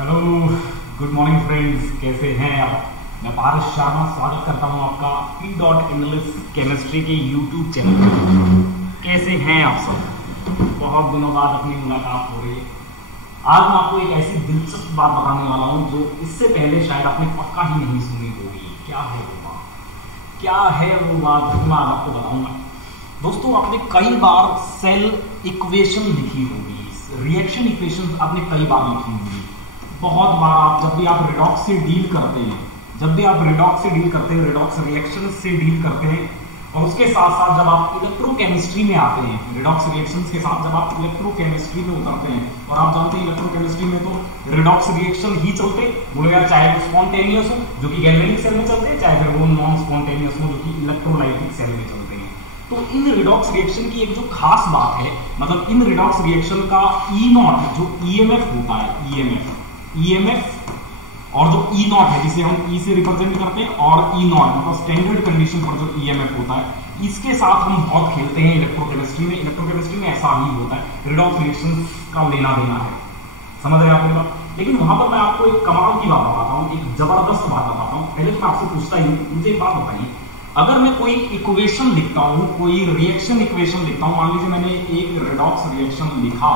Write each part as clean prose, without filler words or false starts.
Hello, good morning friends, कैसे हैं आप। मैं पारस शर्मा स्वागत करता हूं आपका P.Analyst केमिस्ट्री के YouTube चैनल पर। कैसे हैं आप सब। बहुत दिनों बाद अपनी मुलाकात हो रही है। आज मैं आपको एक ऐसी दिलचस्प बात बताने वाला हूं जो इससे पहले शायद आपने पक्का ही नहीं सुनी होगी। क्या है वो बात, क्या है वो बात, मैं आज आपको बताऊंगा। दोस्तों, आपने कई बार सेल इक्वेशन लिखी होगी, रिएक्शन इक्वेशन आपने कई बार लिखी होगी। बहुत बार आप जब भी आप रिडॉक्स से डील करते हैं, रिडॉक्स रिएक्शन से डील करते हैं, और उसके साथ साथ जब आप इलेक्ट्रोकेमिस्ट्री में आते हैं, रिडॉक्स रिएक्शंस के साथ जब आप इलेक्ट्रोकेमिस्ट्री में उतरते हैं, और आप जानते हैं इलेक्ट्रोकेमिस्ट्री में तो रिडॉक्स रिएक्शन ही चलते, बोलो यार, चाहे वो स्पॉन्टेनियस हो जो कि गैल्वेनिक सेल में चलते हैं, चाहे फिर वो नॉन स्पॉन्टेनियस हो जो कि इलेक्ट्रोलाइटिक सेल में चलते हैं। तो इन रिडॉक्स रिएक्शन की एक जो खास बात है, मतलब इन रिडॉक्स रिएक्शन का E0 जो ईएमएफ होता है, ईएमएफ और जो E0 है जिसे हम E से रिप्रेजेंट करते हैं, और E0 मतलब स्टैंडर्ड कंडीशन पर जो ईएमएफ होता है, इसके साथ हम बहुत खेलते हैं इलेक्ट्रोकेमिस्ट्री में। इलेक्ट्रोकेमिस्ट्री में ऐसा ही होता है, रिडॉक्स रिएक्शन का लेना देना है, समझ रहे हैं आप बात। लेकिन वहां पर मैं आपको एक कमाल की बात बताता हूँ, एक जबरदस्त बात बताता हूँ। पहले तो मैं आपसे पूछता ही, मुझे एक बात बताइए, अगर मैं कोई इक्वेशन लिखता हूँ, कोई रिएक्शन इक्वेशन लिखता हूँ, मान लीजिए मैंने एक रिडॉक्स रिएक्शन लिखा,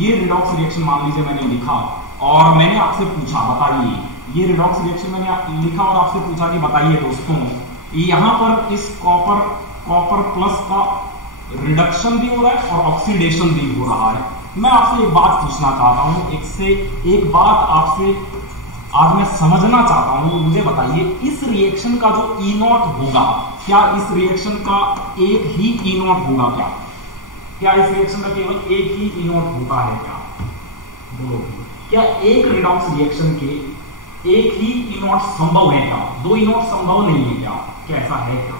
ये रिडॉक्स रिएक्शन मान लीजिए मैंने लिखा, और मैंने आपसे पूछा बताइए, ये रिडॉक्स रिएक्शन मैंने लिखा और आपसे पूछा कि बताइए दोस्तों, यहां पर इस कॉपर प्लस का रिडक्शन भी हो रहा है और ऑक्सीडेशन भी हो रहा है। मैं आपसे एक बात पूछना चाहता हूं, एक बात आपसे आज मैं समझना चाहता हूं, मुझे बताइए इस रिएक्शन का जो E0 होगा, क्या इस रिएक्शन का एक ही E0 होगा क्या इस रिएक्शन का केवल एक ही E0 होता है क्या? बोलो, क्या एक रिडॉक्स रिएक्शन के एक ही E0 संभव है क्या? दो E0 संभव नहीं है क्या ऐसा है क्या?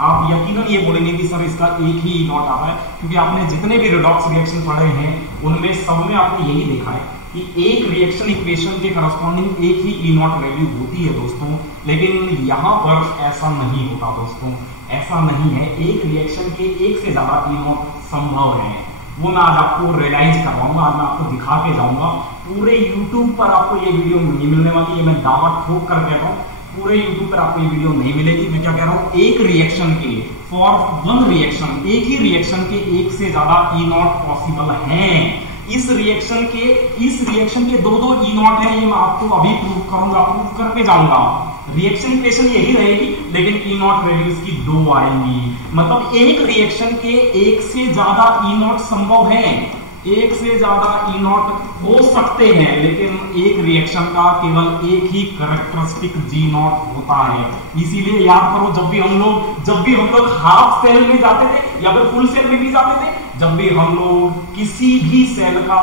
आप यकीनन ये बोलेंगे कि सर इसका एक ही E0 आता है, क्योंकि आपने जितने भी रिडॉक्स रिएक्शन पढ़े हैं उनमें सब में आपने यही देखा है कि एक रिएक्शन इक्वेशन के करस्पॉन्डिंग एक ही E0 वैल्यू होती है दोस्तों। लेकिन यहां पर ऐसा नहीं होता दोस्तों, ऐसा नहीं है। एक रिएक्शन के एक से ज्यादा E0 संभव है, वो मैं आज आपको रियलाइज करवाऊंगा, आज मैं आपको दिखा के जाऊंगा। पूरे YouTube पर आपको ये वीडियो नहीं मिलने वाली है, मैं दावा ठोक कर कहता हूँ, पूरे YouTube पर आपको ये वीडियो नहीं मिलेगी। मैं क्या कह रहा हूँ, एक रिएक्शन के फॉर वन रिएक्शन, एक ही रिएक्शन के एक से ज्यादा E0 पॉसिबल हैं। इस रिएक्शन के दो E0 है, ये मैं आपको अभी प्रूव करूंगा, प्रूव करके जाऊंगा। रिएक्शन इक्वेशन यही रहेगी, लेकिन E0 वैल्यूज की दो आएंगी। मतलब एक रिएक्शन के एक से ज्यादा E0 संभव है, एक से ज्यादा E0 हो सकते हैं, लेकिन एक रिएक्शन का केवल एक ही कैरेक्टरिस्टिक G0 होता है। इसीलिए याद करो, जब भी हम लोग हाफ सेल में जाते थे या फिर फुल सेल में भी जाते थे, जब भी हम लोग किसी भी सेल का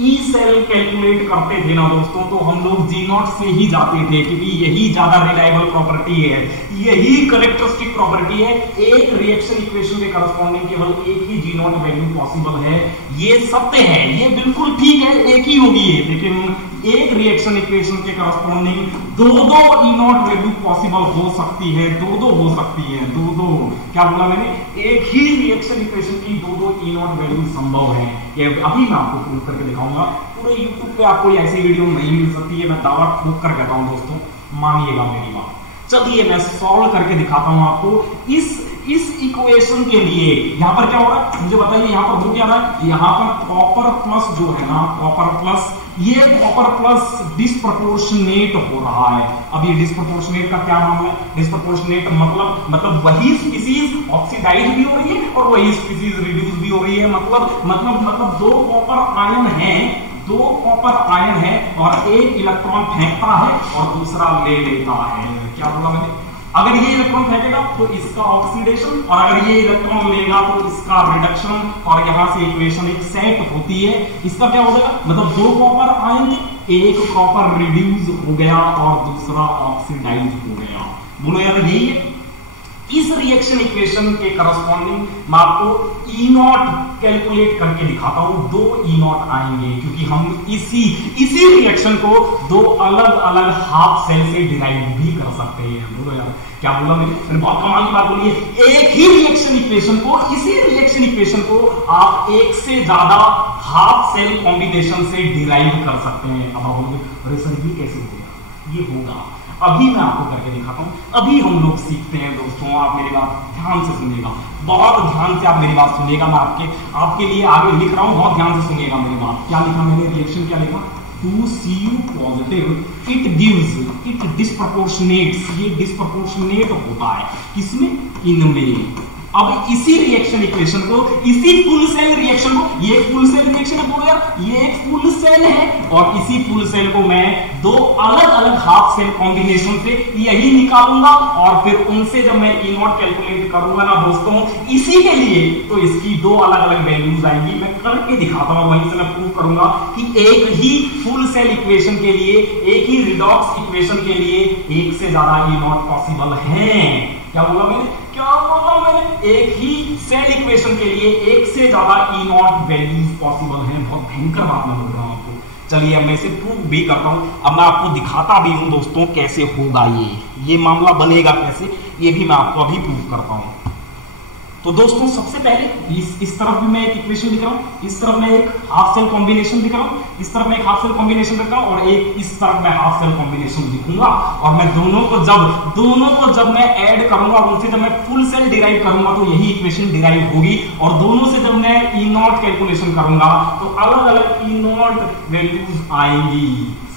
ई सेल कैलकुलेट करते थे ना दोस्तों, तो हम लोग G0 से ही जाते थे, क्योंकि यही ज्यादा रिलायबल प्रॉपर्टी है, यही कैरेक्टरिस्टिक प्रॉपर्टी है। एक रिएक्शन इक्वेशन के करस्पॉन्डिंग केवल एक ही G0 वैल्यू पॉसिबल है। ये सत्य है, ये बिल्कुल ठीक है, एक ही होगी ये, लेकिन एक रिएक्शन इक्वेशन के करस्पॉन्डिंग दो E0 वैल्यू पॉसिबल हो सकती है, दो हो सकती है, दो क्या बोला मैंने, एक ही रिएक्शन इक्वेशन की दो E0 वैल्यू संभव है। ये अभी मैं आपको प्रूव करके दिखाऊंगा। पूरे YouTube पे आपको ऐसी वीडियो नहीं मिल सकती है, मैं दावा ठोक कर कहता हूं दोस्तों, मानिएगा मेरी बात। चलिए मैं सॉल्व करके दिखाता हूं आपको इस इक्वेशन के लिए। यहां पर क्या हो रहा है मुझे बताइए, यहां पर हो क्या रहा है, यहां पर कॉपर प्लस जो है ना, कॉपर प्लस, ये कॉपर प्लस डिस्प्रपोर्शनेट हो रहा है। अब ये डिस्प्रपोर्शनेट का क्या मामला है? डिस्प्रपोर्शनेट मतलब वही स्पीसीज ऑक्सीडाइज भी हो रही है और वही स्पीसीज रिड्यूस भी हो रही है। मतलब दो कॉपर आयन है और एक इलेक्ट्रॉन फेंकता है और दूसरा ले लेता है। क्या बोला मैंने? अगर ये इलेक्ट्रॉन फेंकेगा तो इसका ऑक्सीडेशन, और अगर ये इलेक्ट्रॉन लेगा तो इसका रिडक्शन, और यहां से इक्वेशन एक सेट होती है। इसका क्या हो गया, मतलब दो कॉपर आयन थे, एक कॉपर रिड्यूस हो गया और दूसरा ऑक्सीडाइज हो गया। बोलो यार, यही है। इस रिएक्शन इक्वेशन के करस्पॉन्डिंग मैं आपको E0 कैलकुलेट करके दिखाता हूं, 2 E0 आएंगे क्योंकि हम इसी रिएक्शन को 2 अलग अलग हाफ सेल से डिराइव भी कर सकते हैं। बोलो यार क्या बोला मैंने बहुत कमाल की बात बोली है। एक ही रिएक्शन इक्वेशन को, इसी रिएक्शन इक्वेशन को आप एक से ज्यादा हाफ सेल कॉम्बिनेशन से डिराइव कर सकते हैं। अब आप बोलोगे अरे सर ये कैसे हो गया? ये होगा, अभी मैं आपको करके दिखाता हूं। अभी हम लोग सीखते हैं दोस्तों, आप मेरी बात ध्यान से सुनिएगा, बहुत ध्यान से आप मेरी बात सुनिएगा। मैं आपके लिए आगे लिख रहा हूं, बहुत ध्यान से सुनिएगा मेरी बात। क्या लिखा मैंने? रिएक्शन क्या लिखा? 2Cu positive it gives, it disproportionates, ये डिस्प्रपोर्शनेट होता है किसमें? इनमें। अब इसी रिएक्शन इक्वेशन को, इसी फुल सेल रिएक्शन को, ये फुल सेल रिएक्शन है बोलो यार, ये एक फुल सेल है और इसी फुल सेल को मैं 2 अलग अलग हाफ सेल कॉम्बिनेशन से यही निकालूंगा और फिर उनसे जब मैं E0 कैलकुलेट करूंगा ना दोस्तों इसी के लिए, तो इसकी 2 अलग अलग वैल्यूज आएंगी। मैं करके दिखाता हूं, वहीं से मैं प्रूव करूंगा कि एक ही फुल सेल इक्वेशन के लिए, एक ही रिडॉक्स इक्वेशन के लिए एक से ज्यादा E0 पॉसिबल है। क्या बोला मैंने? क्या बोला मैंने? एक ही सेल इक्वेशन के लिए एक से ज्यादा E0 वैल्यूज पॉसिबल हैं। बहुत भयंकर बात मैं बोल रहा हूं आपको। चलिए अब मैं इसे प्रूव भी करता हूं। अब मैं आपको दिखाता भी हूं दोस्तों कैसे होगा ये मामला बनेगा कैसे, ये भी मैं आपको अभी प्रूव करता हूं। तो दोस्तों सबसे पहले इस तरफ भी मैं एक इक्वेशन लिख रहा हूं, इस तरफ मैं एक हाफ सेल कॉम्बिनेशन लिख रहा हूं, इस तरफ मैं एक हाफ सेल कॉम्बिनेशन लिख रहा हूं और एक इस तरफ मैं हाफ सेल कॉम्बिनेशन लिखूंगा। और मैं दोनों को जब मैं ऐड करूंगा और उनसे जब मैं फुल सेल डिराइव करूंगा तो यही इक्वेशन डिराइव होगी। और दोनों से जब मैं E0 कैलकुलेशन करूंगा तो अलग अलग E0 वैल्यूज आएंगी।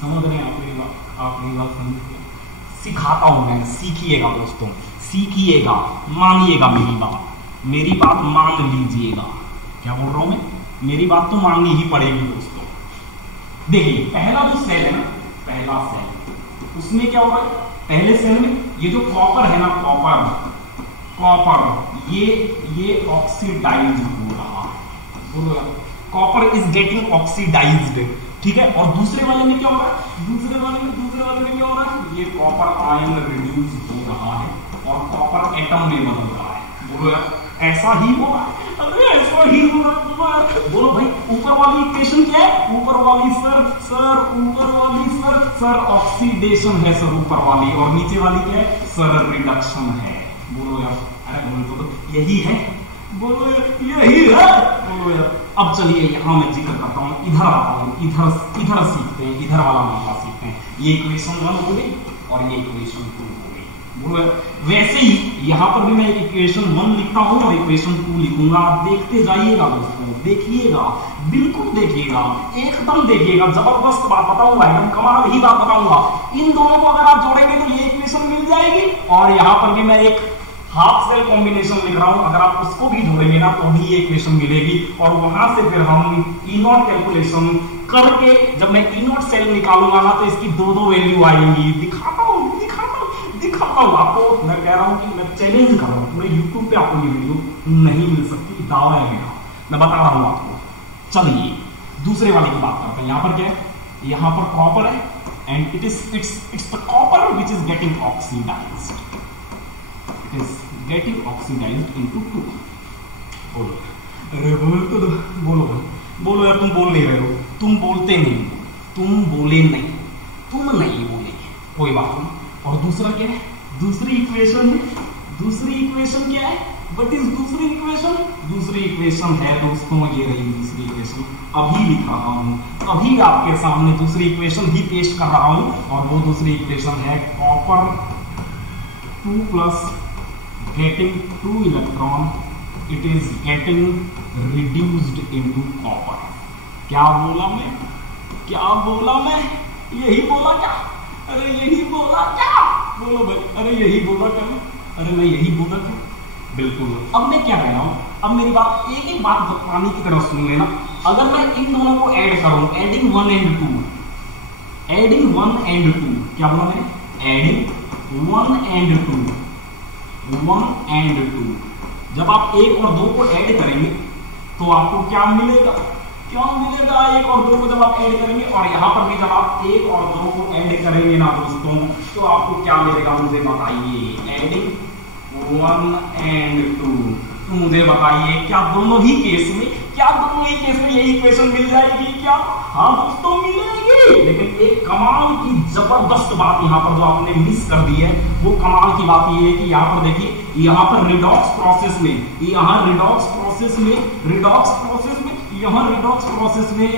समझ रहे हैं आप मेरी बात? आप मेरी बात समझिए, सिखाता हूं मैं, सीखिएगा दोस्तों, सीखिएगा, मानिएगा मेरी बात मान लीजिएगा। क्या बोल रहा हूं मैं? मेरी बात तो माननी ही पड़ेगी दोस्तों। देखिए पहला जो सेल है ना, पहला सेल, उसमें क्या होगा? पहले सेल में ये जो कॉपर है ना, कॉपर ये ऑक्सीडाइज हो रहा है। बोलो यार, कॉपर इज गेटिंग ऑक्सीडाइज्ड, ठीक है। और दूसरे वाले में क्या हो रहा है? दूसरे वाले में क्या हो रहा है? ये कॉपर आयन रिड्यूस हो रहा है और कॉपर एटम में बदल रहा है। बोलो यार ऐसा ही होगा? अरे ऐसा ही होगा। बोलो भाई ऊपर वाली इक्वेशन क्या है? ऊपर वाली सर ऑक्सीडेशन है सर ऊपर वाली, और नीचे वाली क्या है? सर रिडक्शन है। बोलो यार, अरे बोलो तो यही है। बोलो यार यही है। बोलो यार अब चलिए यहां मैं जिक्र करता हूं, इधर आता हूं, इधर सीखते हैं, इधर वाला मामला सीखते हैं। ये इक्वेशन 1 हो गई और ये इक्वेशन 2 हो गई। वैसे ही यहां पर भी मैं एक इक्वेशन 1 लिखता हूं और इक्वेशन 2 लिखूंगा। आप देखते जाइएगा दोस्तों, देखिएगा, बिल्कुल देखिएगा, एकदम देखिएगा, जबरदस्त बात बताऊंगा, एकदम कमाल ही बात बताऊंगा। इन दोनों को अगर आप जोड़ेंगे तो ये इक्वेशन मिल जाएगी। और यहां पर भी मैं एक हाफ सेल कॉम्बिनेशन लिख रहा हूं, अगर आप उसको भी जोड़ेंगे ना तो भी ये इक्वेशन मिलेगी। और वहां से फिर हम E0 कैलकुलेशन करके जब मैं E0 सेल निकालूंगा ना तो इसकी 2 वैल्यू आएंगी। दिखाता हूं आपको। मैं कह रहा हूं कि मैं चैलेंज कर रहा हूं, पूरे YouTube पे आपको ये वीडियो नहीं मिल सकती, दावा है मेरा, मैं बता रहा हूं आपको। चलिए दूसरे वाले की बात करते हैं। यहां पर क्या है? यहां पर कॉपर है and it's the copper which is getting oxidised, it is getting oxidised into 2। बोलो अरे बोलो यार, तुम बोल नहीं रहे हो, तुम बोलते नहीं, तुम बोले नहीं, तुम नहीं बोले, कोई बात नहीं। और दूसरा क्या है? दूसरी इक्वेशन क्या है? व्हाट इज दूसरी इक्वेशन? दूसरी इक्वेशन है दोस्तों, ये रही दूसरी इक्वेशन। अभी लिख रहा हूं, अभी आपके सामने दूसरी इक्वेशन ही पेश कर रहा हूं। और वो दूसरी इक्वेशन है copper 2 plus getting 2 electron, it is getting reduced into copper. क्या बोला मैं? यही बोला क्या? अरे यही बोला क्या? बोलो भाई, अरे यही बोला क्या? अरे मैं यही बोला क्या? बिल्कुल। अब मैं क्या कह रहा हूं? अब मेरी बात एक बात पानी की तरह सुन लेना। अगर मैं इन दोनों को ऐड करूं, एडिंग 1 and 2, क्या बोला मैंने? एडिंग 1 and 2, जब आप 1 और 2 को ऐड करेंगे तो आपको क्या मिलेगा? एक और 2 को जब आप ऐड करेंगे, और यहां पर भी जब आप 1 और 2 को ऐड करेंगे ना दोस्तों तो आपको क्या मिलेगा मुझे बताइए? एडिंग 1 and 2, तो मुझे बताइए क्या दोनों ही केस में क्या दोनों ही केस में यही इक्वेशन मिल जाएगी क्या? हाँ दोस्तों मिलेगी। लेकिन एक कमाल की जबरदस्त बात यहाँ पर जो आपने मिस कर दी है, वो कमाल की बात ये है कि यहाँ पर देखिए, यहाँ पर रिडॉक्स प्रोसेस में, यहाँ रिडॉक्स प्रोसेस में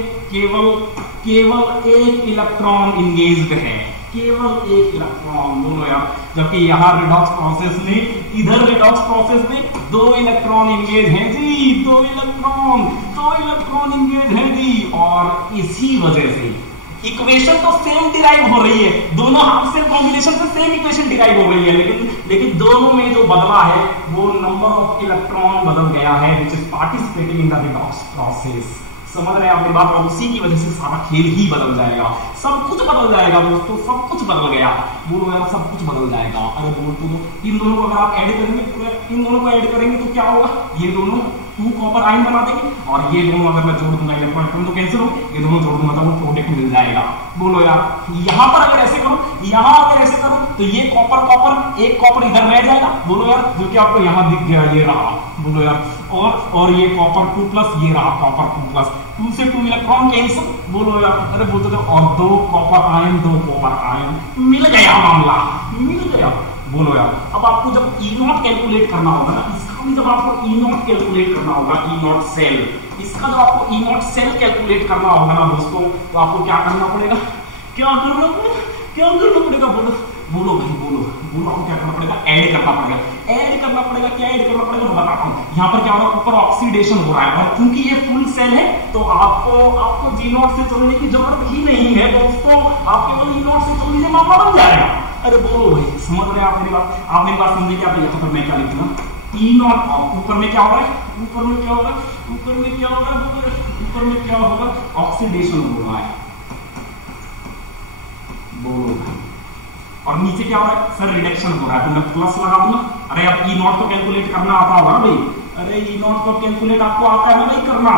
केवल एक इलेक्ट्रॉन इंगेज्ड है, केवल एक इलेक्ट्रॉन। बोलो यार, जबकि यहाँ रिडॉक्स प्रोसेस में, इधर रिडॉक्स प्रोसेस में 2 इलेक्ट्रॉन इंगेज हैं जी, 2 इलेक्ट्रॉन इंगेज हैं जी। और इसी वजह से इक्वेशन तो सेम डिराइव हो रही है, दोनों हाफ सेल कॉम्बिनेशन से सेम इक्वेशन डिराइव हो रही है, लेकिन दोनों में जो बदला है वो नंबर ऑफ इलेक्ट्रॉन बदल गया है which is participating in the redox process. समझ रहे हैं आपने बात? और उसी की वजह से सारा खेल ही बदल जाएगा, सब कुछ बदल जाएगा दोस्तों, सब कुछ बदल गया। बोलो यार, सब कुछ बदल जाएगा। अरे बोल तो इन दोनों को अगर आप ऐड करेंगे तो क्या होगा? ये दोनों 2 कॉपर आयन बना देंगे, और ये दोनों अगर मैं जोड़ दूंगा, इलेक्ट्रॉन तो कैंसिल हो, ये दोनों जोड़ दूंगा तो वो प्रोडक्ट मिल जाएगा। बोलो यार, यहां पर अगर ऐसे करो तो ये कॉपर एक कॉपर इधर रह जाएगा। बोलो यार, जो कि आपको यहां दिख गया, ये रहा। बोलो यार, और ये कॉपर 2+, ये रहा कॉपर 2+, 2 से 2 इलेक्ट्रॉन कैंसिल। बोलो यार, अरे बोलते थे, और 2 कॉपर आयन, मिल गया मामला, मिल गया। बोलो यार, अब आपको जब E0 कैलकुलेट करना होगा ना, इसका भी जब आपको E0 कैलकुलेट करना होगा, E0 सेल, इसका जब आपको E0 सेल कैलकुलेट करना होगा ना दोस्तों, तो आपको क्या करना पड़ेगा? बोलो भाई, बोलो आपको क्या करना पड़ेगा? ऐड करना पड़ेगा। क्या ऐड करना पड़ेगा मैं बताता हूँ। यहाँ पर क्या हो रहा है? ऊपर ऑक्सीडेशन हो रहा है, और क्योंकि ये फुल सेल है तो आपको G0 से चलने की जरूरत ही नहीं है दोस्तों, आप केवल E0 से चल लीजिए, मामला बन जाएगा। अरे बोलो भाई, समझ रहे हैं आप मेरी बात? आप मेरी बात समझे? क्या यहाँ पर मैं क्या लिखूंगा? E0 ऊपर में क्या हो रहा है? ऑक्सीडेशन हो रहा है। बोलो भाई, और नीचे क्या हो रहा है? सर रिडक्शन हो रहा है, तो मैं प्लस लगा दूंगा। अरे अब E0 तो कैलकुलेट करना आता होगा भाई, अरे E0 तो कैलकुलेट आपको आता है ना भाई करना,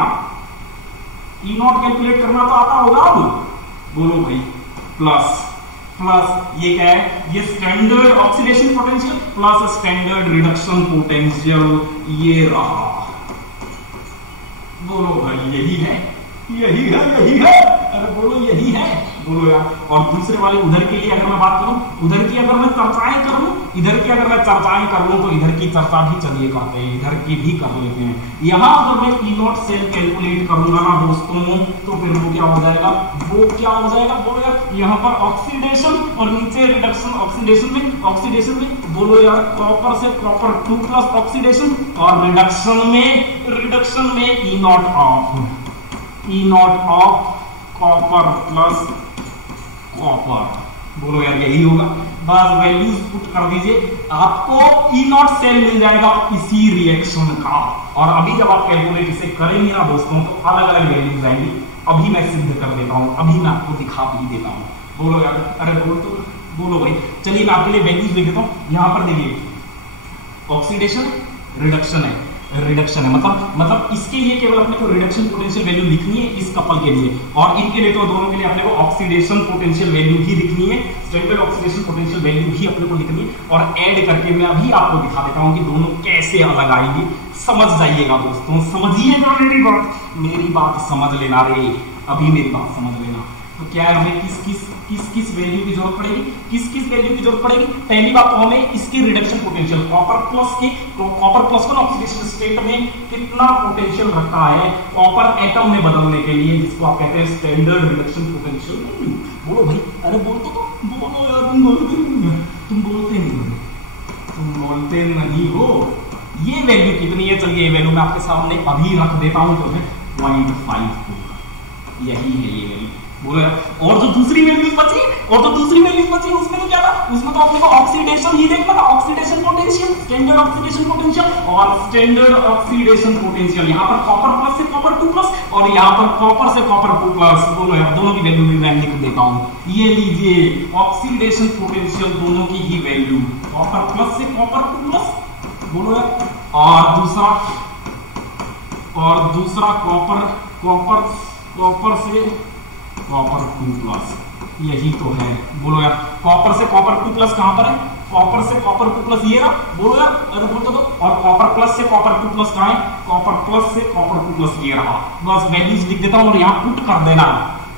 E0 कैलकुलेट करना तो आता होगा अब। बोलो भाई, प्लस ये क्या है? ये standard oxidation potential plus standard reduction potential, ये रहा। बोलो भाई, यही है। अरे बोलो, यही है। बोलो यार, और दूसरे वाले उधर के लिए अगर मैं बात करूं, उधर की अगर मैं चर्चाएं कर लूं, इधर की अगर मैं चर्चाएं कर लूं, तो इधर की चर्चा भी चलिए करते हैं, इधर की भी कर लेते हैं। यहां अगर मैं E0 सेल कैलकुलेट करूंगा ना दोस्तों, तो फिर वो क्या हो जाएगा? बोलो यार, यहाँ पर ऑक्सीडेशन और नीचे रिडक्शन। ऑक्सीडेशन में बोलो यार, कॉपर से कॉपर 2+ ऑक्सीडेशन, और रिडक्शन में E0 of copper plus copper. बोलो यार, यही होगा। बस वैल्यूज पुट कर दीजिए, आपको E0 सेल मिल जाएगा इसी रिएक्शन का। और अभी जब आप कैलकुलेट इसे करेंगे ना दोस्तों, तो अलग अलग वैल्यूज आएंगी। अभी मैं सिद्ध कर देता हूं, अभी मैं आपको दिखा भी देता हूं। बोलो यार, अरे बोलो भाई, चलिए मैं आपके लिए वैल्यूज लिख देता हूं। यहां पर देखिए, ऑक्सीडेशन रिडक्शन है, मतलब इसके लिए केवल अपने को रिडक्शन पोटेंशियल वैल्यू लिखनी है इस कपल के लिए, और इनके लिए तो दोनों के लिए अपने को ऑक्सीडेशन पोटेंशियल वैल्यू ही लिखनी है, स्टैंडर्ड ऑक्सीडेशन पोटेंशियल वैल्यू ही अपने को लिखनी है। और ऐड करके मैं अभी आपको दिखा देता हूं कि दोनों कैसे अलग आएंगे। समझ जाइएगा दोस्तों, समझिएगा मेरी बात समझ लेना रे, अभी मेरी बात समझ लेना। तो क्या है, हमें किस वैल्यू की जरूरत पड़ेगी? किस वैल्यू की जरूरत पड़ेगी? पहली बात तो हमें इसकी रिडक्शन पोटेंशियल, कॉपर प्लस को ऑक्सीडेशन स्टेट में कितना पोटेंशियल रखा है कॉपर एटम में बदलने के लिए, जिसको आप कहते हैं स्टैंडर्ड रिडक्शन पोटेंशियल। बोलो भाई, अरे बोलो यार, तुम बोलते नहीं हो। ये वैल्यू कितनी है? चलिए ये वैल्यू मैं आपके सामने अभी रख देता हूं, तो 0.5 यही है ये वैल्यू। बोलो यार, और जो दूसरी वैल्यूज बची, उसमें तो क्या था? उसमें तो अपने को ऑक्सीडेशन ही देखना था, oxidation potential, standard oxidation potential और स्टैंडर्ड ऑक्सीडेशन पोटेंशियल। यहाँ पर कॉपर प्लस से कॉपर 2+, और यहाँ पर कॉपर से कॉपर 2+। बोलो यार, दोनों की वैल्यू भी मैं लिख देता हूँ। ये लीजिए, ऑक्सीडेशन पोटेंशियल दोनों की ही वैल्यू, कॉपर प्लस से कॉपर 2+। बोलो यार, और दूसरा कॉपर से कॉपर 2+, यही तो है। बोलो यार, कॉपर से कॉपर 2+ कहां पर है? कॉपर से कॉपर 2 प्लस ये रहा, बोलो यार, अरे बोल तो, और कॉपर प्लस से कॉपर 2 प्लस कहां है, कॉपर प्लस से कॉपर 2 प्लस ये रहा। बस वैल्यूज लिख देता हूं और यहां पुट कर देना,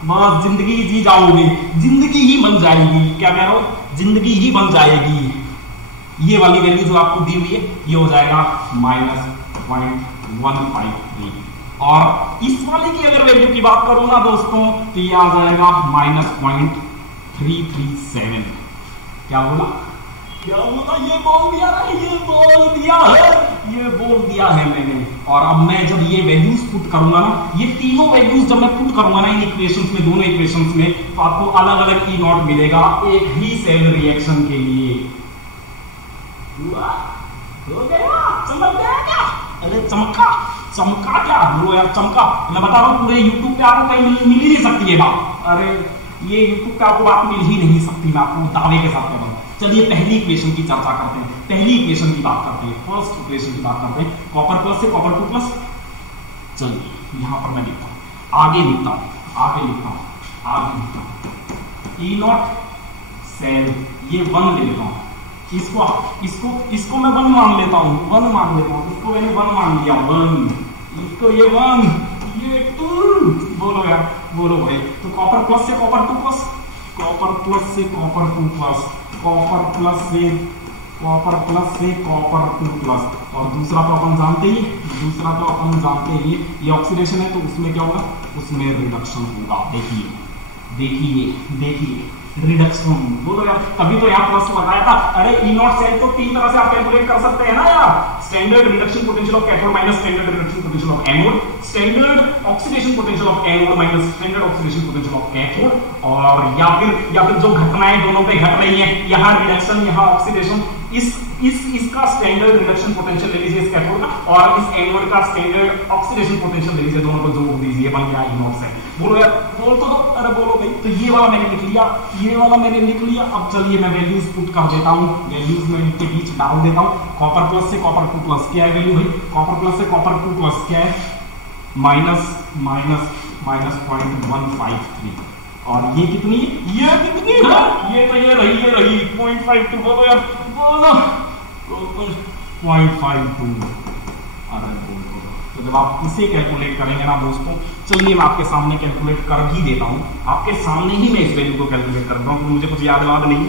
बस जिंदगी जी जाओगे, जिंदगी ही बन जाएगी। क्या कह रहा हूं, जिंदगी ही बन जाएगी। ये वाली वैल्यू जो आपको दी हुई है ये हो जाएगा -0.153, और इस वाले की अगर वैल्यू की बात करूं ना दोस्तों तो ये आ जाएगा -0.337। क्या बोला, क्या बोला, ये बोल दिया ना, ये बोल दिया है, ये बोल दिया है मैंने। और अब मैं जब ये वैल्यूज पुट करूंगा ना, ये तीनों वैल्यूज जब मैं पुट करूंगा ना इन इक्वेशंस में, दोनों इक्वेशंस में, तो आपको अलग अलग E0 मिलेगा एक ही सेल रिएक्शन के लिए। हो गया, समझ गया क्या? अरे चमका, चमका क्या बोलो यार, चमका। मैं बता रहा हूं पूरे यूट्यूब पे आपको कहीं मिल ही नहीं सकती है बात। अरे ये यूट्यूब पे आपको बात मिल ही नहीं सकती, मैं आपको दावे के साथ कह रहा हूं। चलिए पहली इक्वेशन की चर्चा करते हैं, पहली इक्वेशन की बात करते हैं, फर्स्ट इक्वेशन की बात करते हैं। कॉपर प्लस से कॉपर 2 प्लस, चलिए यहां पर मैं लिखता हूं, आगे लिखता हूं, आगे लिखता हूं, आगे लिखता हूं। E0 सेल ये 1 ले लेता हूं, इसको इसको इसको मैं 1 मान लेता हूं, 1 मान लेता हूं, इसको मैंने 1 मान लिया, 1, इसको ये 1, ये 2, बोलो यार, बोलो भाई। तो कॉपर प्लस से कॉपर 2 प्लस, कॉपर प्लस से कॉपर 2 प्लस, कॉपर प्लस से कॉपर प्लस से कॉपर 2 प्लस, और दूसरा तो अपन जानते ही, दूसरा तो अपन जानते ही, ये ऑक्सीडेशन है तो उसमें क्या होगा, उसमें रिडक्शन होगा। देखिए देखिए देखिए, रिडक्शन, बोलो यार, तभी तो यहाँ प्लस लगाया था। अरे E0 सेल तो 3 तरह से आप कैलकुलेट कर सकते हैं ना यार, standard reduction potential of cathode minus standard reduction potential of anode, standard oxidation potential of anode minus standard oxidation potential of cathode, और या फिर जो घटनाएं दोनों पे घट रही हैं, यहाँ रिडक्शन यहाँ ऑक्सीडेशन, इसका स्टैंडर्ड रिडक्शन पोटेंशियल ले लीजिए इस कैथोड का, और इस एनोड का स्टैंडर्ड ऑक्सीडेशन पोटेंशियल ले लीजिए, दोनों को जोड़ दीजिए, बन गया E0 सेल। बोलो यार, बोल तो दो, अरे बोलो भाई। तो ये वाला मैंने लिख लिया, ये वाला मैंने लिख लिया। अब चलिए मैं वैल्यूज पुट कर देता हूँ, वैल्यूज में इनके बीच डाल देता हूँ। कॉपर प्लस से कॉपर 2 प्लस क्या है वैल्यू भाई, कॉपर प्लस से कॉपर 2 प्लस क्या है, -0.153, और ये कितनी, ये कितनी है, ये तो ये रही 0.52, बोलो यार, बोलो 0.52। अरे बोलो, तो जब आप इसे कैलकुलेट करेंगे ना दोस्तों, चलिए मैं आपके सामने कैलकुलेट कर ही देता हूं, आपके सामने ही मैं इस वैल्यू को कैलकुलेट कर रहा हूं, मुझे कुछ याद नहीं,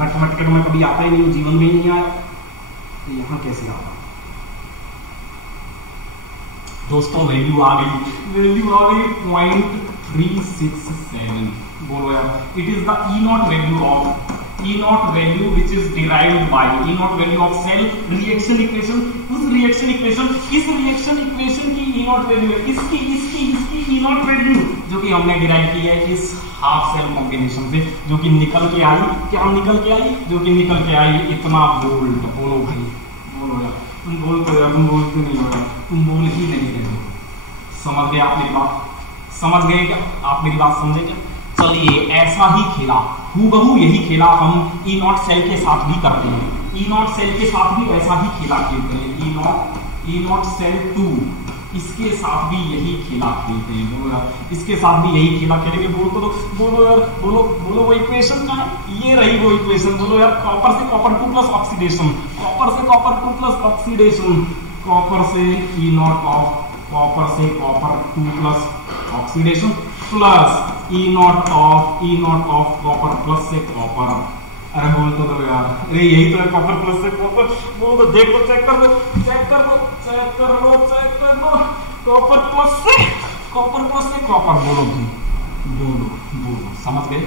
रट के मैं कभी आता ही नहीं हूं, जीवन में ही नहीं आया, तो यहां कैसे आता दोस्तों, वैल्यू आ गई, वैल्यू आ गई 0.367। बोलो यार, it is the E0 value of E0 value which is derived by E0 value of cell reaction equation। उस रिएक्शन इक्वेशन, इस रिएक्शन इक्वेशन की E0 वैल्यू है, इसकी E0 वैल्यू जो कि हमने डिराइव की है इस हाफ सेल कॉम्बिनेशन से, जो कि निकल के आई, क्या निकल के आई, जो कि निकल के आई इतना वोल्ट। बोलो भाई, बोलो यार, तुम बोलते हो यार, तुम बोलते नहीं हो यार, तुम बोल ही नहीं रहे। समझ गए आप मेरी बात, समझ गए क्या आप मेरी बात, समझे क्या? चलिए ऐसा ही खेला, हूबहू यही खेला हम E0 सेल के साथ भी करते हैं, E0 सेल के साथ भी वैसा ही खेला खेलते हैं। E0 सेल 2 इसके साथ भी यही खेला खेलते हैं। बोलो यार, इसके साथ भी यही खेला खेलेंगे। बोलो यार, बोलो बोलो, वो इक्वेशन का है, ये रही वो इक्वेशन। बोलो यार, कॉपर से कॉपर 2 प्लस ऑक्सीडेशन, कॉपर से कॉपर 2 प्लस ऑक्सीडेशन, कॉपर से E0 ऑफ कॉपर से copper 2 plus oxidation plus E0 of copper plus से कॉपर। अरे बोल तो दो यार, अरे यही तो है, कॉपर प्लस से कॉपर। बोल तो देखो, चेक कर लो, चेक कर लो, चेक कर लो, चेक कर लो, कॉपर प्लस से कॉपर। बोलो भाई, बोलो बोलो, समझ गए,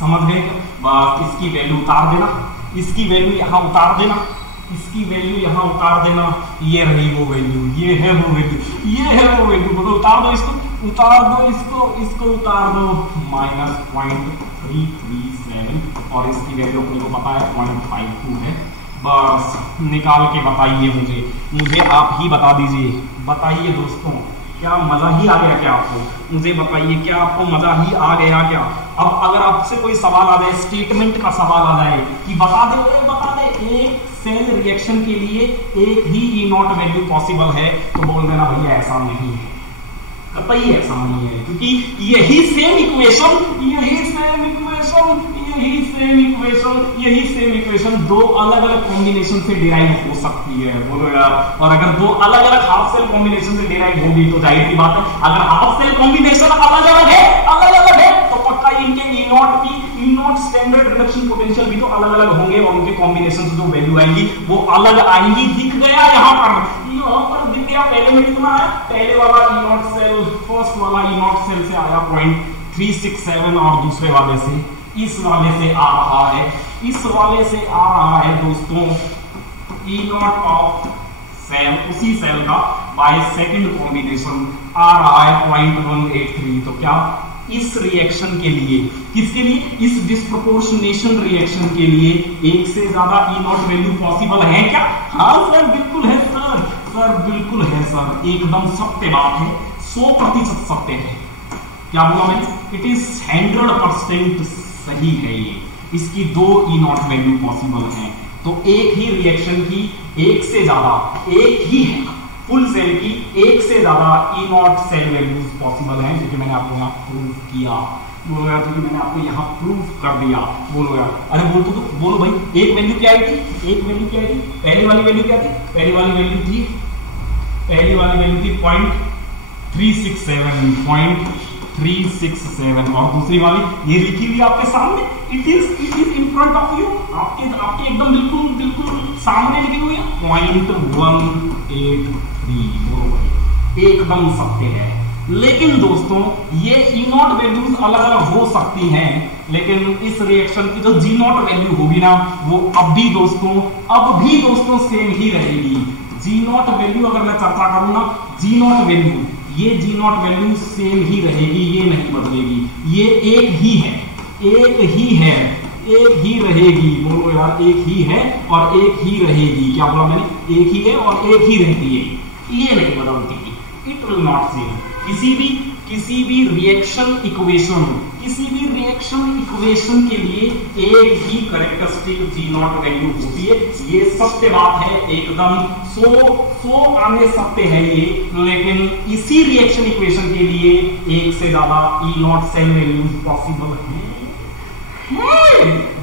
समझ गए? बस इसकी वैल्यू उतार देना, इसकी वैल्यू यहाँ उतार देना, इसकी वैल्यू यहाँ उतार देना, ये रही वो वैल्यू, ये है वो वैल्यू, ये है वो वैल्यू। बोलो उतार दो इसको, उतार दो इसको उतार दो, -0.337, और इसकी वैल्यू अपने को पता है 0.52 है। बस निकाल के बताइए मुझे आप ही बता दीजिए। बताइए दोस्तों, क्या मजा ही आ गया क्या आपको? मुझे बताइए, क्या आपको मजा ही आ गया क्या? अब अगर आपसे कोई सवाल आ जाए, स्टेटमेंट का सवाल आ जाए कि बता दे एक सेल रिएक्शन के लिए एक ही E0 वैल्यू पॉसिबल है, तो बोल देना भैया ऐसा नहीं है, कतई ऐसा नहीं है, क्योंकि यही सेम इक्वेशन यही सेम इक्वेशन दो अलग अलग कॉम्बिनेशन से डिराइव हो सकती है। बोलो यार, और अगर दो अलग अलग हाफ सेल कॉम्बिनेशन से डिराइव होगी तो जाहिर सी बात है, अगर हाफ सेल कॉम्बिनेशन अलग अलग है तो पक्का इनके ई नॉट स्टैंडर्ड रिडक्शन पोटेंशियल भी तो अलग अलग होंगे और उनके कॉम्बिनेशन से जो वैल्यू आएंगी वो अलग आएंगी। दिख गया यहाँ पर दिख गया। पहले में कितना आया, पहले वाला ई नॉट सेल, फर्स्ट वाला ई नॉट सेल से आया 0.367 और दूसरे वाले से, इस वाले से आ रहा है, इस वाले से आ रहा है दोस्तों ई नॉट ऑफ सेल, उसी सेल का बाय सेकंड कॉम्बिनेशन आ रहा है 0.183। तो क्या इस रिएक्शन के लिए, किसके लिए, इस डिस्प्रोपोर्शनेशन रिएक्शन के लिए एक से ज्यादा ई नॉट वैल्यू पॉसिबल है क्या? हाँ सर बिल्कुल है सर बिल्कुल है सर, एकदम सत्य बात है, 100% सत्य है। क्या बोला मैंने? इट इज 100% सही है ये। इसकी दो ई नॉट वैल्यू पॉसिबल है, तो एक ही रिएक्शन की एक से ज्यादा, एक ही है फुल सेल की एक से ज्यादा ई नॉट सेल वैल्यूज पॉसिबल हैं, जो कि मैंने आपको यहाँ प्रूव किया। बोलो यार, जो कि मैंने आपको यहाँ प्रूव कर दिया। बोलो यार, अरे बोल तो बोलो भाई, एक वैल्यू क्या आई थी, एक वैल्यू क्या आई थी, पहली वाली वैल्यू क्या थी, पहली वाली वैल्यू थी 0.367 और दूसरी वाली ये लिखी हुई आपके सामने, it is in front of you, आपके एकदम बिल्कुल सामने लिखी हुई है 0.183। बोलो भाई, एकदम सत्य है। लेकिन दोस्तों ये ई नॉट वैल्यूज अलग अलग हो सकती हैं, लेकिन इस रिएक्शन की जो जी नॉट वैल्यू होगी ना, वो अब भी दोस्तों सेम ही रहेगी। जी नॉट वैल्यू अगर मैं चर्चा करूं ना, जी नॉट वैल्यू, ये जी नॉट वैल्यू सेम ही रहेगी, ये नहीं बदलेगी, ये एक ही रहेगी। बोलो यार, एक ही है और एक ही रहेगी। क्या बोला मैंने? एक ही है और एक ही रहती है, ये नहीं बदलती। It will not change. किसी भी रिएक्शन इक्वेशन के लिए एक ही कैरेक्टरिस्टिक जी नॉट वैल्यू होती है, ये सत्य बात है एकदम, 100 आने सत्य है ये। लेकिन इसी रिएक्शन इक्वेशन के लिए एक से ज्यादा ई नॉट सेल वैल्यू पॉसिबल है।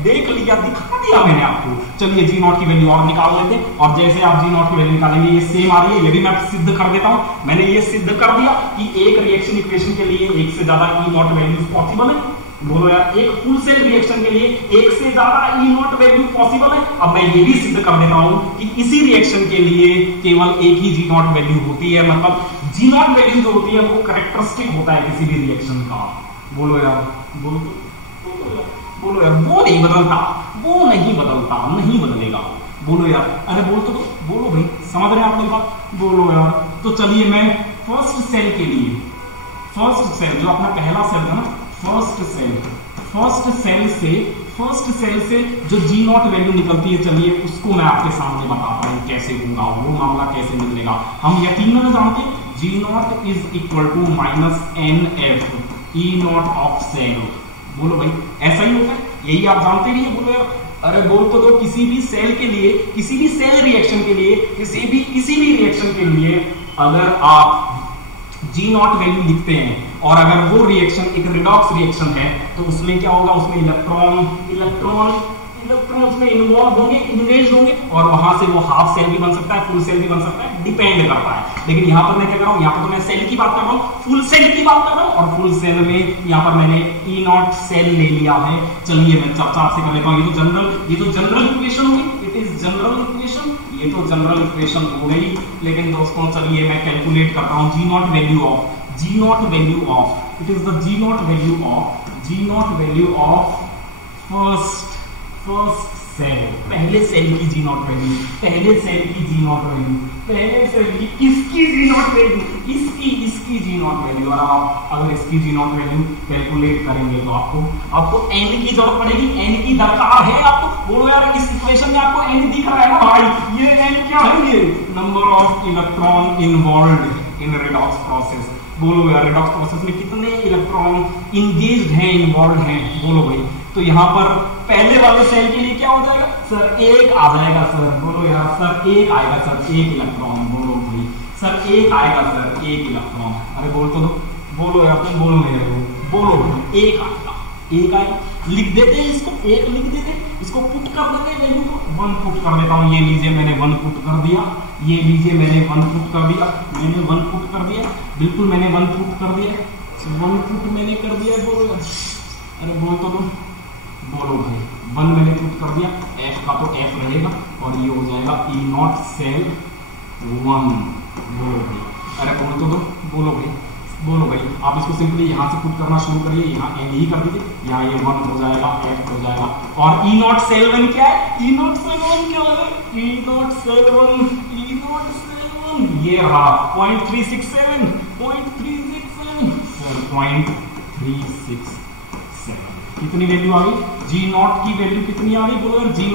देख लिया, दिखा दिया मैंने आपको। चलिए जी नॉट की वैल्यू और निकाल लेते हैं, और जैसे आप जी नॉट की वैल्यू निकालेंगे ये सेम आ रही है, ये भी मैं सिद्ध कर देता हूं। मैंने ये सिद्ध कर दिया कि एक रिएक्शन इक्वेशन के लिए एक से ज्यादा ई नॉट वैल्यू पॉसिबल है। बोलो यार, एक फुल सेल रिएक्शन के लिए एक से ज्यादा ई नॉट वैल्यू पॉसिबल है। अब मैं ये भी सिद्ध कर देता हूं कि इसी रिएक्शन के लिए केवल एक ही जी नॉट वैल्यू होती है, मतलब जी नॉट वैल्यू जो होती है वो कैरेक्टरिस्टिक होता है किसी भी रिएक्शन का। बोलो यार, बोलो यार, वो नहीं बदलता, नहीं बदलेगा। बोलो यार, अरे बोलो भाई, समझ रहे हैं आप मेरी बात? बोलो यार। तो चलिए मैं फर्स्ट सेल के लिए, फर्स्ट सेल जो अपना पहला सेल था ना, फर्स्ट सेल से जो जी नॉट वैल्यू निकलती है, चलिए उसको मैं आपके सामने बताता हूं कैसे होगा, वो मामला कैसे निकलेगा। हम यकीनन जानते हैं G naught is equal to -NF E naught of cell. बोलो भाई, ऐसा ही होता है, यही आप जानते नहीं है। बोलो यार, अरे बोल तो दो, किसी भी सेल के लिए, किसी भी सेल रिएक्शन के लिए, किसी भी रिएक्शन के लिए अगर आप जी नॉट वैल्यू लिखते हैं और अगर वो रिएक्शन एक रिडॉक्स रिएक्शन है, तो उसमें क्या होगा, उसमें इलेक्ट्रॉन उसमें इन्वॉल्व होंगे, इंगेज होंगे, और वहां से वो हाफ सेल भी बन सकता है, फुल सेल भी बन सकता है, डिपेंड करता है। लेकिन यहाँ पर मैं क्या कर रहा हूँ, यहाँ पर तो मैं सेल की बात कर रहा हूँ, फुल सेल की बात कर रहा हूँ, और फुल सेल में यहाँ पर मैंने ई नॉट सेल ले लिया है। चलिए मैं चर्चा आपसे कर लेता हूँ। ये तो जनरल इक्वेशन हो गई, इट इज जनरल इक्वेशन, ये तो जनरल इक्वेशन हो गई। लेकिन दोस्तों चलिए मैं कैलकुलेट करता हूँ G naught value of, it is the G naught value of first cell, पहले सेल की जी नॉट वैल्यू, पहले सेल की जी नॉट वैल्यू, पहले सेल की इसकी जी नॉट वैल्यू, इसकी जी नॉट वैल्यू। और आप अगर इसकी जी नॉट वैल्यू कैलकुलेट करेंगे तो आपको n की जरूरत पड़ेगी, n की दरकार है आपको। बोलो यार, इस इक्वेशन में आपको n दिख रहा है ना भाई, ये n क्या है, ये number of electron involved in redox process. बोलो यार, रिडॉक्स प्रोसेस में कितने इलेक्ट्रॉन इंगेज्ड हैं, इन्वॉल्व हैं। बोलो भाई, तो यहाँ पर पहले वाले सेल के लिए क्या हो जाएगा सर, एक आ जाएगा सर। बोलो यार, सर एक आएगा सर, एक इलेक्ट्रॉन। बोलो भाई, सर एक आएगा सर, एक इलेक्ट्रॉन। अरे बोल तो दो, बोलो यार, तुम बोलो नहीं रहे हो। बोलो भाई, एक आएगा, लिख देते हैं, इसको 1 लिख देते हैं, इसको पुट कर देते हैं वैल्यू को 1 पुट कर देता हूँ। ये लीजिए मैंने 1 पुट कर दिया, ये लीजिए मैंने 1 पुट कर दिया, मैंने 1 पुट कर दिया, बिल्कुल मैंने 1 पुट कर दिया, 1 पुट मैंने कर दिया। बोलो अरे बोल तो तुम बोलो भाई, 1 मैंने पुट कर दिया, f का तो f रहेगा और ये हो जाएगा ई नॉट सेल 1। बोलो भाई, अरे बोल तो दो, बोलो भाई, बोलो भाई। आप इसको सिंपली यहाँ से पुट करना शुरू करिए, यहाँ एंड ही कर दीजिए, यहाँ ये 1 हो जाएगा, f हो जाएगा। और ई नॉट सेल 1 क्या है? ई नॉट सेल 1 क्या है? E not cell 1, E not cell 1 ये रहा 0.367, 0.367 सर, 0.367। कितनी वैल्यू आ गई? जी नॉट की वैल्यू कितनी आ गई? बोलो यार, जी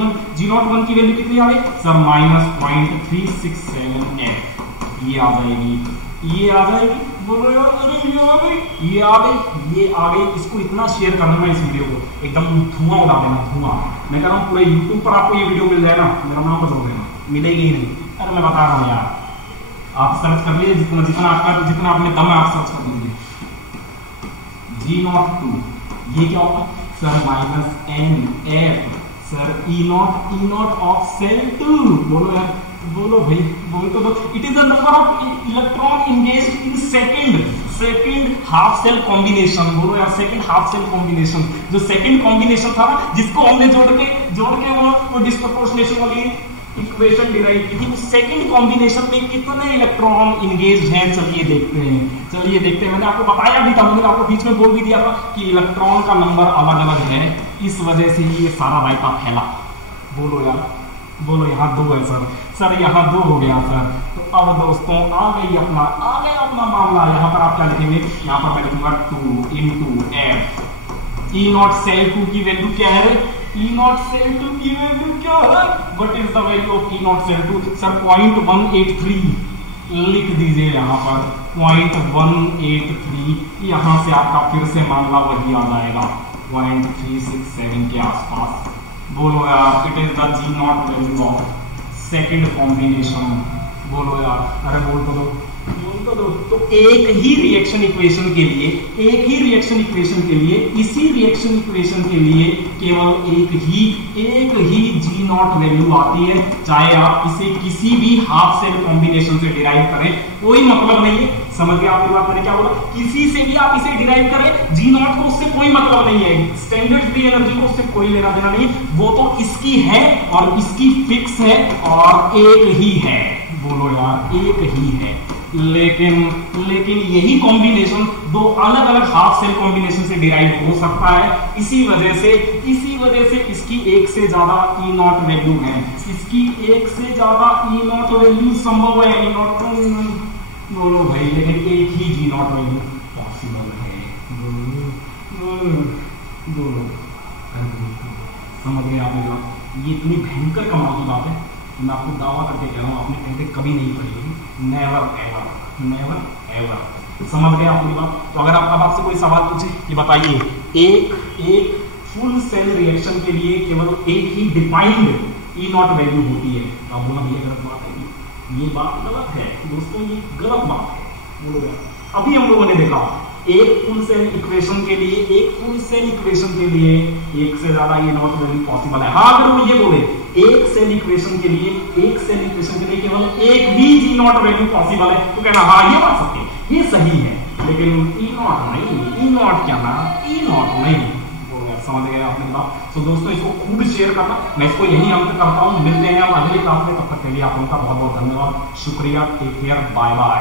नॉट 1 की वैल्यू कितनी आ गई सर? -0.367 f। ये आ जाएगी, ये आ जाएगी। बोलो यार, अरे ये आ गई, ये आ गई, ये आ गई। इसको इतना शेयर कर देना इस वीडियो को, एकदम धुआं उड़ा देना, धुआं। मैं कह रहा हूँ पूरे यूट्यूब पर आपको ये वीडियो मिल जाए ना, मेरा नाम बदल देना, मिलेगी ही नहीं। अरे मैं बता रहा हूँ यार, आप सर्च कर लीजिए, जितना आपने दम है आप सर्च कर लीजिए। G02 ये क्या होगा sir? -NF sir, E0 of cell 2। बोलो यार, बोलो भाई, बोल तो दो। It is the number of electron engaged in second half cell combination. बोलो यार, सेकंड हाफ सेल कॉम्बिनेशन, जो सेकंड कॉम्बिनेशन था ना, जिसको हमने जोड़ के वो डिस्प्रोपोर्शनेशन वाली इक्वेशन डिराइव की थी, उस सेकंड कॉम्बिनेशन में कितने इलेक्ट्रॉन इंगेज्ड हैं? चलिए देखते हैं, मैंने आपको बताया भी था, मैंने आपको बीच में बोल भी दिया था कि इलेक्ट्रॉन का नंबर अलग अलग है, इस वजह से ये सारा रायता फैला। बोलो यार, बोलो यहाँ 2 है सर, यहाँ 2 हो गया सर। तो अब दोस्तों आ गया अपना मामला। यहाँ पर आप क्या लिखेंगे? यहाँ पर मैं लिखूंगा 2 into f। E not cell 2 की वैल्यू क्या है? ई नॉट सेल 2 की वैल्यू क्या है? What is the value of E not cell 2 sir? 0.183 लिख दीजिए यहाँ पर, 0.183। यहाँ से आपका फिर से मामला वही आ जाएगा 0.367 के आसपास। बोलो यार, it is the G naught value of second combination. बोलो यार, अरे बोल तो दो। तो एक ही रिएक्शन इक्वेशन के लिए, इसी रिएक्शन इक्वेशन के लिए केवल एक ही जी नॉट वैल्यू आती है, चाहे आप इसे किसी भी हाफ सेल कॉम्बिनेशन से डिराइव करें, कोई मतलब नहीं है। समझ गए आपकी बात? मैंने क्या बोला? किसी से भी आप इसे डिराइव करें, जी नॉट को उससे कोई मतलब नहीं है, स्टैंडर्ड फ्री एनर्जी को उससे कोई लेना देना नहीं, वो तो इसकी है और इसकी फिक्स है और एक ही है। बोलो यार, एक ही है। लेकिन यही कॉम्बिनेशन 2 अलग अलग हाफ सेल कॉम्बिनेशन से डिराइव हो सकता है। इसी वजह से इसकी 1 से ज्यादा ई नॉट वैल्यू है, इसकी 1 से ज्यादा ई नॉट वैल्यू संभव है। ई नॉट बोलो भाई, लेकिन एक ही जी नॉट वैल्यू पॉसिबल है। बोलो, समझ गए आपने? ये इतनी भयंकर कमाल की बात है, मैं आपको दावा करके कह रहा हूँ, आपने पहले कभी नहीं पढ़ी होगी। Never ever. समझ गए आपकी बात? तो अगर अब आपसे कोई सवाल पूछे कि बताइए, एक फुल सेल रिएक्शन के लिए केवल एक ही डिफाइंड ई नॉट वैल्यू होती है, आप बोला ये गलत बात है। ये बात गलत है दोस्तों, ये गलत बात है। बोलो यार, अभी हम लोगों ने देखा एक फुल सेल इक्वेशन के लिए, एक से ज्यादा ई नॉट वैल्यू पॉसिबल है। हाँ, अगर वो ये बोले एक सेल इक्वेशन के लिए केवल एक भी जी नॉट वैल्यू पॉसिबल है, तो कहना हाँ ये बात सत्य है, ये सही है। लेकिन ई नॉट नहीं, ई नॉट क्या ना, ई नॉट नहीं। समझ गए आपने बात? तो दोस्तों इसको खूब शेयर करना, मैं इसको यही अंत करता हूँ। मिलते हैं हम अगले क्लास में, तब तक के लिए आप लोगों का बहुत बहुत धन्यवाद, शुक्रिया, टेक केयर, बाय बाय।